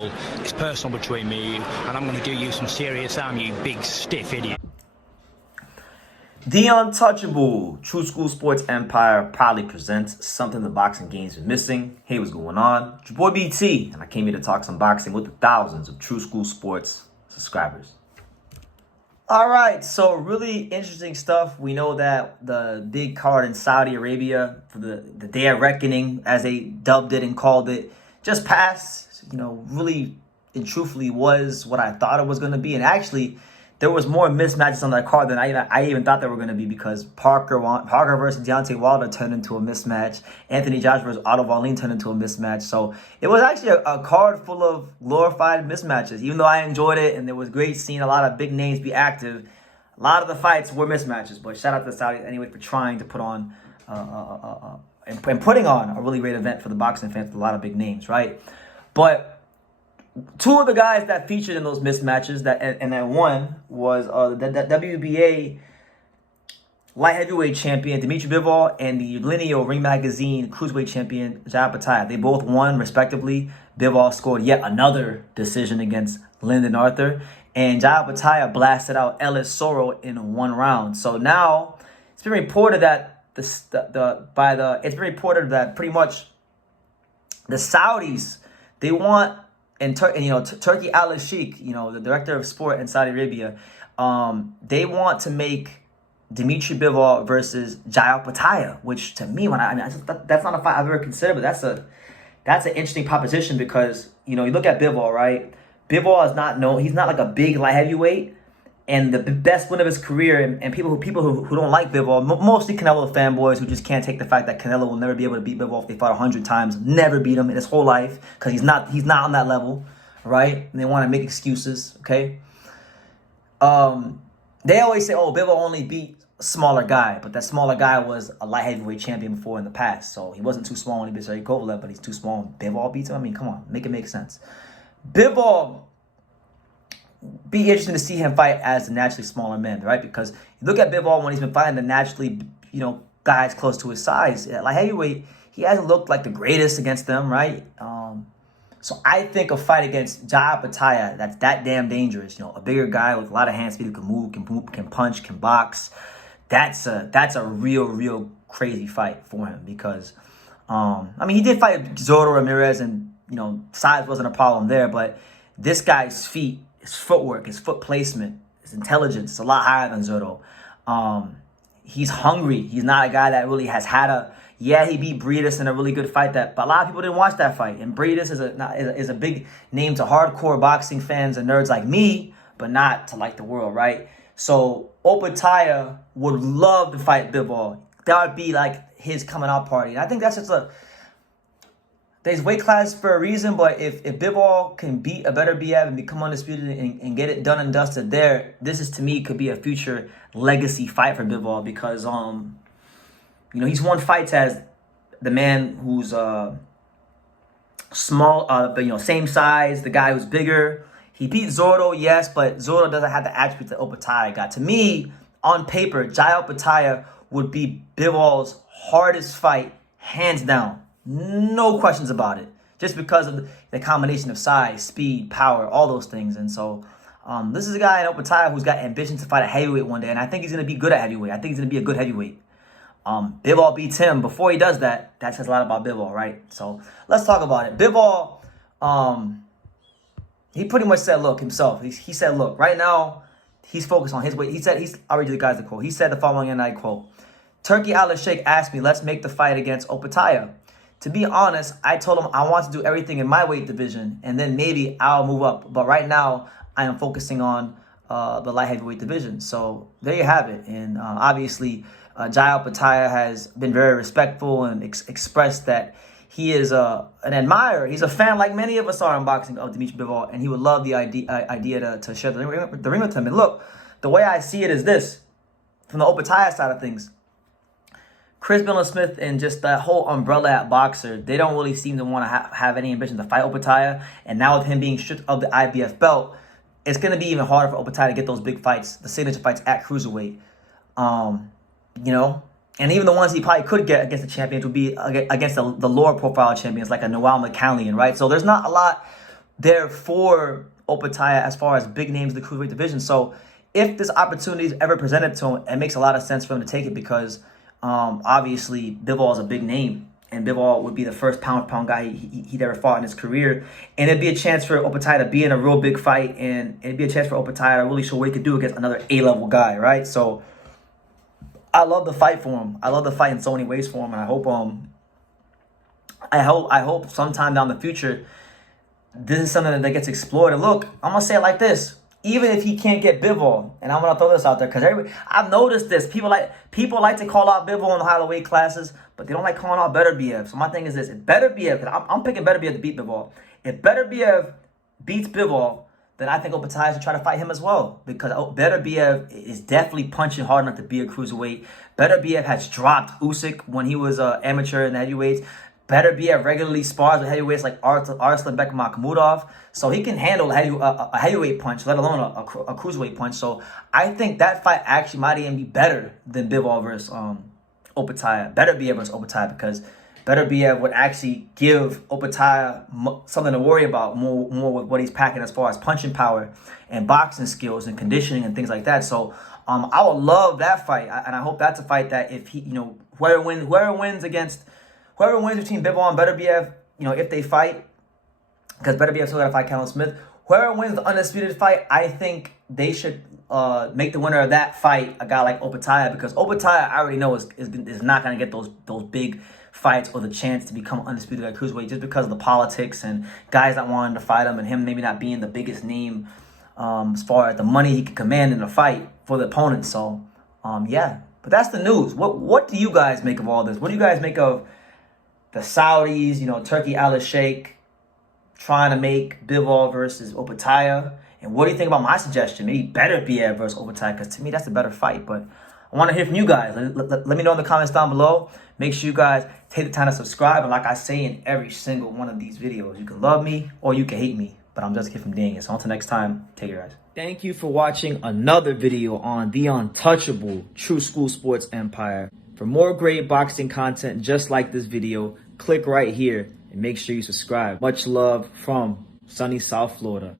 It's personal between me and you, and I'm going to do you some serious harm, you big stiff idiot. The Untouchable True School Sports Empire proudly presents something the boxing game's been missing. Hey, what's going on? It's your boy BT, and I came here to talk some boxing with the thousands of True School Sports subscribers. All right, so really interesting stuff. We know that the big card in Saudi Arabia for the Day of Reckoning, as they dubbed it and called it, just passed. Really and truthfully was what I thought it was going to be. And actually, there was more mismatches on that card than I even thought there were going to be, because Parker versus Deontay Wilder turned into a mismatch. Anthony Joshua versus Otto Wallin turned into a mismatch. So it was actually a card full of glorified mismatches. Even though I enjoyed it and it was great seeing a lot of big names be active, a lot of the fights were mismatches. But shout out to the Saudis anyway for trying to put on and putting on a really great event for the boxing fans with a lot of big names, right? But two of the guys that featured in those mismatches, that one was the WBA light heavyweight champion Dmitry Bivol and the lineal Ring Magazine cruiserweight champion Opetaia. They both won respectively. Bivol scored yet another decision against Lyndon Arthur, and Opetaia blasted out Ellis Soro in one round. So now it's been reported that pretty much the Saudis, they want, Turkey Al-Sheikh, the director of sport in Saudi Arabia, they want to make Dmitry Bivol versus Opetaia, which to me, that's not a fight I've ever considered, but that's an interesting proposition, because you look at Bivol, right? Bivol is not known; he's not like a big light heavyweight, and the best win of his career, and people who don't like Bivol, mostly Canelo fanboys who just can't take the fact that Canelo will never be able to beat Bivol if they fought 100 times, never beat him in his whole life, because he's not on that level, right? And they want to make excuses, okay? They always say, oh, Bivol only beat a smaller guy, but that smaller guy was a light heavyweight champion before in the past, so he wasn't too small when he beat Sergey Kovalev, but he's too small when Bivol beats him. I mean, come on, make it make sense. Bivol, be interesting to see him fight as a naturally smaller man, right? Because you look at Bivol when he's been fighting the naturally, guys close to his size. Like heavyweight, he hasn't looked like the greatest against them, right? So I think a fight against Opetaia that's that damn dangerous. A bigger guy with a lot of hand speed who can move, can punch, can box. That's a real crazy fight for him, because he did fight Zorro Ramirez, and size wasn't a problem there, but this guy's feet, his footwork, his foot placement, his intelligence is a lot higher than Zotto. He's hungry. He's not a guy that really has had he beat Breidis in a really good fight, but a lot of people didn't watch that fight. And Breidis is a big name to hardcore boxing fans and nerds like me, but not to like the world, right? So Opetaia would love to fight Bivol. That would be like his coming out party. And I think that's just there's weight class for a reason, but if Bivol can beat a better BF and become undisputed and get it done and dusted there, this is, to me, could be a future legacy fight for Bivol, because he's won fights as the man who's small, but same size, the guy who's bigger. He beat Zorro, yes, but Zorro doesn't have the attributes that Opetaia got. To me, on paper, Opetaia would be Bivol's hardest fight, hands down. No questions about it. Just because of the combination of size, speed, power, all those things. And so this is a guy in Opetaia who's got ambition to fight at heavyweight one day. And I think he's going to be good at heavyweight. I think he's going to be a good heavyweight. Bivol beats him. Before he does that says a lot about Bivol, right? So let's talk about it. Bivol, he pretty much said, look, himself. He said, look, right now, he's focused on his weight. He said, I'll read you the guys the quote. He said the following, and I quote, Turkey Al-Sheikh asked me, let's make the fight against Opetaia. To be honest, I told him I want to do everything in my weight division, and then maybe I'll move up. But right now, I am focusing on the light heavyweight division. So there you have it. And obviously, Opetaia has been very respectful and expressed that he is an admirer. He's a fan, like many of us are in boxing, of Dmitry Bivol, and he would love the idea to share the ring with him. And look, the way I see it is this, from the Opetaia side of things. Chris Smith and just that whole umbrella at Boxer, they don't really seem to want to have any ambition to fight Opetaia. And now with him being stripped of the IBF belt, it's going to be even harder for Opetaia to get those big fights, the signature fights at cruiserweight. And even the ones he probably could get against the champions would be against the lower profile champions like a Noel McCallion, right? So there's not a lot there for Opetaia as far as big names in the cruiserweight division. So if this opportunity is ever presented to him, it makes a lot of sense for him to take it because obviously Bivol is a big name, and Bivol would be the first pound-for-pound guy he'd ever fought in his career. And it'd be a chance for Opetaia to be in a real big fight, and it'd be a chance for Opetaia to really show what he could do against another A-level guy, right? So I love the fight for him. I love the fight in so many ways for him, and I hope sometime down the future this is something that gets explored. And look, I'm gonna say it like this: even if he can't get Bivol, and I'm gonna throw this out there because I've noticed this. People like to call out Bivol in the higher weight classes, but they don't like calling out Beterbiev. So my thing is this: if Beterbiev, I'm picking Beterbiev to beat Bivol. If Beterbiev beats Bivol, then I think Opetaia should try to fight him as well, because Beterbiev is definitely punching hard enough to be a cruiserweight. Beterbiev has dropped Usyk when he was amateur in the heavyweights. Beterbiev regularly spars with heavyweights like Arslan Bekmambetov, so he can handle a heavyweight punch, let alone a cruiserweight punch. So I think that fight actually might even be better than Bivol versus Opetaia. Beterbiev versus Opetaia, because Beterbiev would actually give Opetaia something to worry about more with what he's packing as far as punching power and boxing skills and conditioning and things like that. So I would love that fight, and I hope that's a fight that if he, whoever wins between Bivol and Beterbiev, if they fight, because Beterbiev still got to fight Callum Smith. Whoever wins the undisputed fight, I think they should make the winner of that fight a guy like Opetaia, because Opetaia, I already know, is not going to get those big fights or the chance to become undisputed at cruiserweight just because of the politics and guys not wanting to fight him and him maybe not being the biggest name as far as the money he can command in a fight for the opponent. So, yeah. But that's the news. What do you guys make of all this? What do you guys make of the Saudis, Turkey Al-Sheikh trying to make Bivol versus Opetaia? And what do you think about my suggestion? Maybe Beterbiev versus Opetaia, because to me, that's a better fight. But I want to hear from you guys. Let me know in the comments down below. Make sure you guys take the time to subscribe. And like I say in every single one of these videos, you can love me or you can hate me, but I'm just a kid from Daniel. So until next time, take care, guys. Thank you for watching another video on the untouchable True School Sports Empire. For more great boxing content just like this video, click right here and make sure you subscribe. Much love from sunny South Florida.